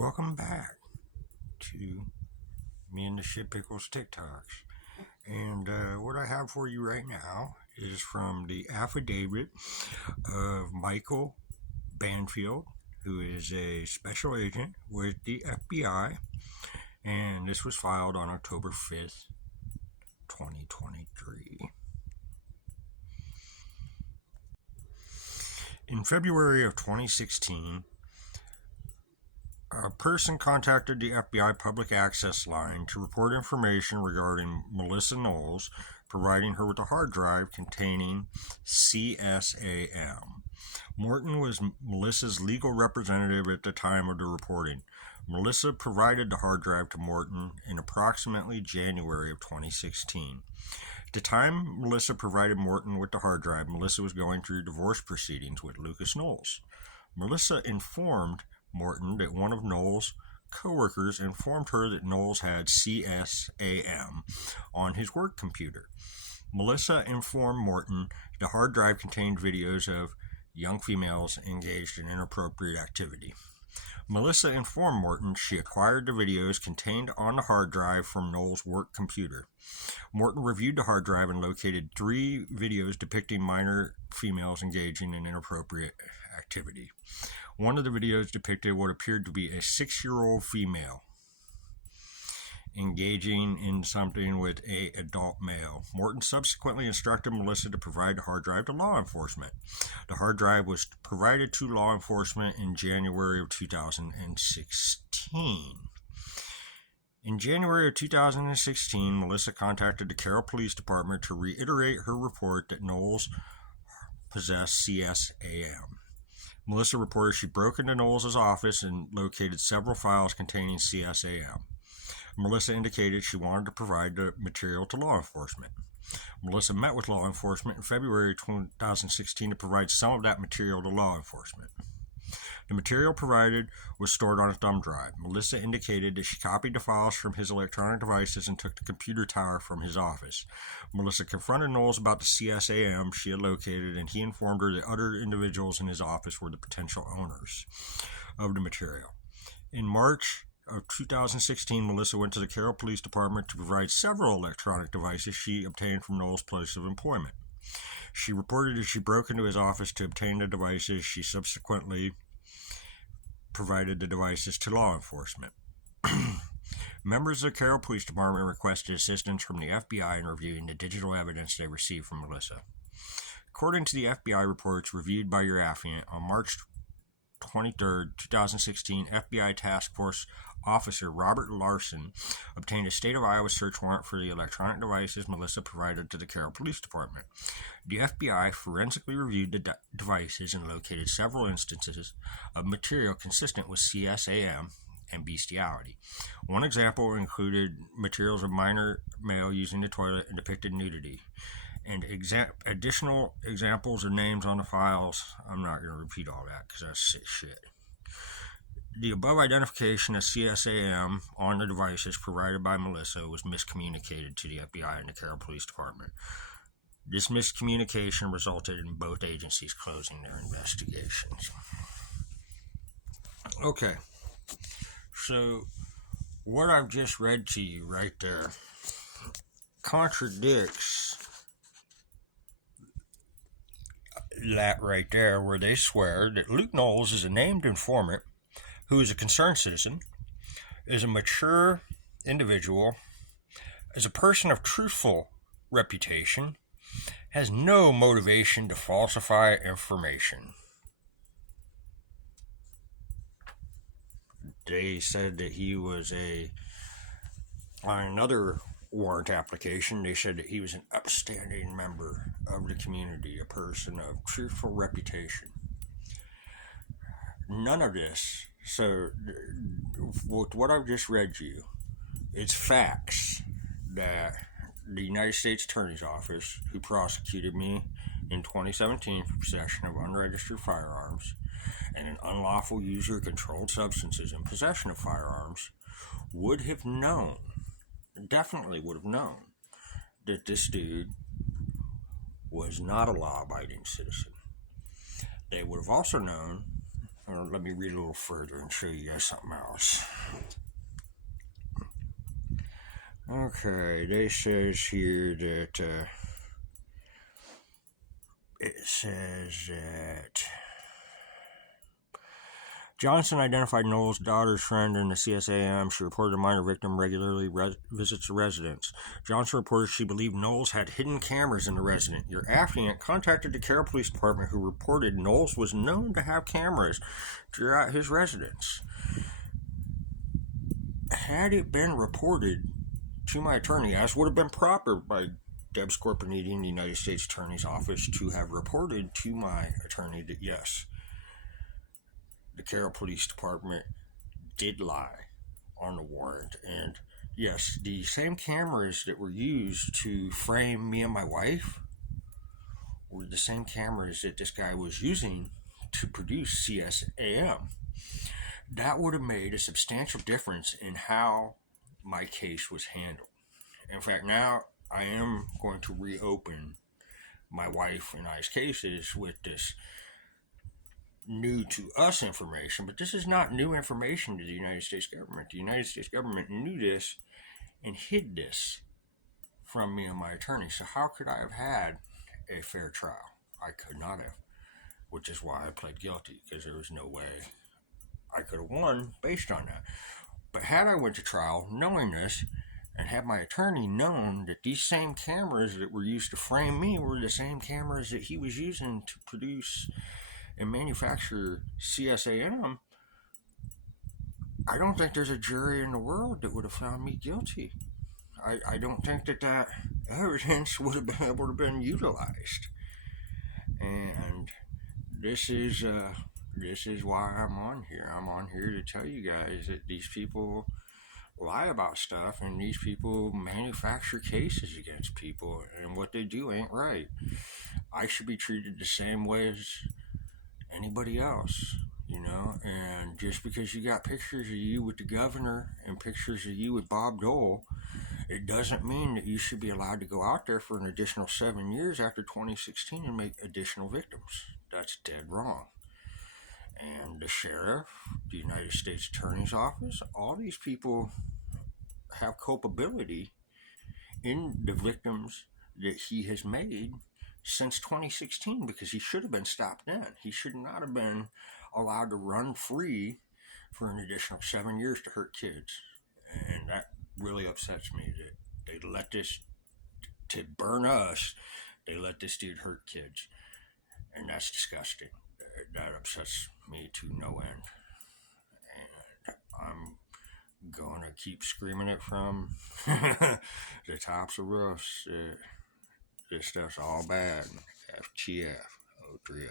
Welcome back to me and the Shit Pickles TikToks. And what I have for you right now is from the affidavit of Michael Banfield, who is a special agent with the FBI. And this was filed on October 5th, 2023. In February of 2016, a person contacted the FBI public access line to report information regarding Melissa Knowles, providing her with a hard drive containing CSAM. Morton was Melissa's legal representative at the time of the reporting. Melissa provided the hard drive to Morton in approximately January of 2016. At the time Melissa provided Morton with the hard drive, Melissa was going through divorce proceedings with Lucas Knowles. Melissa informed Morton that one of Knowles' co-workers informed her that Knowles had CSAM on his work computer. Melissa informed Morton the hard drive contained videos of young females engaged in inappropriate activity. Melissa informed Morton she acquired the videos contained on the hard drive from Knowles' work computer. Morton reviewed the hard drive and located 3 videos depicting minor females engaging in inappropriate activity. One of the videos depicted what appeared to be a 6-year-old female engaging in something with an adult male. Morton subsequently instructed Melissa to provide the hard drive to law enforcement. The hard drive was provided to law enforcement in January of 2016. In January of 2016, Melissa contacted the Carroll Police Department to reiterate her report that Knowles possessed CSAM. Melissa reported she broke into Knowles' office and located several files containing CSAM. Melissa indicated she wanted to provide the material to law enforcement. Melissa met with law enforcement in February 2016 to provide some of that material to law enforcement. The material provided was stored on a thumb drive. Melissa indicated that she copied the files from his electronic devices and took the computer tower from his office. Melissa confronted Knowles about the CSAM she had located, and he informed her that other individuals in his office were the potential owners of the material. In March of 2016, Melissa went to the Carroll Police Department to provide several electronic devices she obtained from Knowles' place of employment. She reported that she broke into his office to obtain the devices. She subsequently provided the devices to law enforcement. Members of the Carroll Police Department requested assistance from the FBI in reviewing the digital evidence they received from Melissa. According to the FBI reports reviewed by your affiant, on March 23, 2016, FBI Task Force Officer Robert Larson obtained a state of Iowa search warrant for the electronic devices Melissa provided to the Carroll Police Department. The FBI forensically reviewed the devices and located several instances of material consistent with CSAM and bestiality. One example included materials of minor male using the toilet and depicted nudity. And additional examples or names on the files, I'm not going to repeat all that because that's sick shit. The above identification of CSAM on the devices provided by Melissa was miscommunicated to the FBI and the Carroll Police Department. This miscommunication resulted in both agencies closing their investigations. Okay, so what I've just read to you right there contradicts that right there, where they swear that Luke Knowles is a named informant who is a concerned citizen, is a mature individual, is a person of truthful reputation, has no motivation to falsify information. They said that he was on another warrant application, they said that he was an upstanding member of the community, a person of truthful reputation. None of this. So, with what I've just read you, it's facts that the United States Attorney's Office, who prosecuted me in 2017 for possession of unregistered firearms and an unlawful user of controlled substances in possession of firearms, would have known, definitely would have known, that this dude was not a law-abiding citizen. They would have also known, Let me read a little further and show you guys something else. Okay, they says here that it says that Johnson identified Knowles' daughter's friend in the CSAM. She reported a minor victim regularly visits the residence. Johnson reported she believed Knowles had hidden cameras in the residence. Your affiant contacted the Carroll Police Department, who reported Knowles was known to have cameras throughout his residence. Had it been reported to my attorney, as would have been proper by Deb Scorpaniti in the United States Attorney's Office to have reported to my attorney that yes, the Carroll Police Department did lie on the warrant, and yes, the same cameras that were used to frame me and my wife were the same cameras that this guy was using to produce CSAM. That would have made a substantial difference in how my case was handled. In fact, now I am going to reopen my wife and I's cases with this new to us information, but this is not new information to the United States government. The United States government knew this and hid this from me and my attorney. So how could I have had a fair trial? I could not have, which is why I pled guilty, because there was no way I could have won based on that. But had I went to trial knowing this, and had my attorney known that these same cameras that were used to frame me were the same cameras that he was using to produce and manufacture CSAM, I don't think there's a jury in the world that would have found me guilty. I don't think that evidence would have been able to been utilized. And this is why I'm on here. I'm on here to tell you guys that these people lie about stuff, and these people manufacture cases against people, and what they do ain't right. I should be treated the same way as anybody else, and just because you got pictures of you with the governor and pictures of you with Bob Dole, it doesn't mean that you should be allowed to go out there for an additional 7 years after 2016 and make additional victims. That's dead wrong. And the sheriff, the United States Attorney's Office, all these people have culpability in the victims that he has made since 2016, because he should have been stopped then. He should not have been allowed to run free for an additional 7 years to hurt kids. And that really upsets me that they let this, to burn us, they let this dude hurt kids. And that's disgusting. That upsets me to no end. And I'm going to keep screaming it from the tops of roofs. This stuff's all bad. FTF. Oh, 3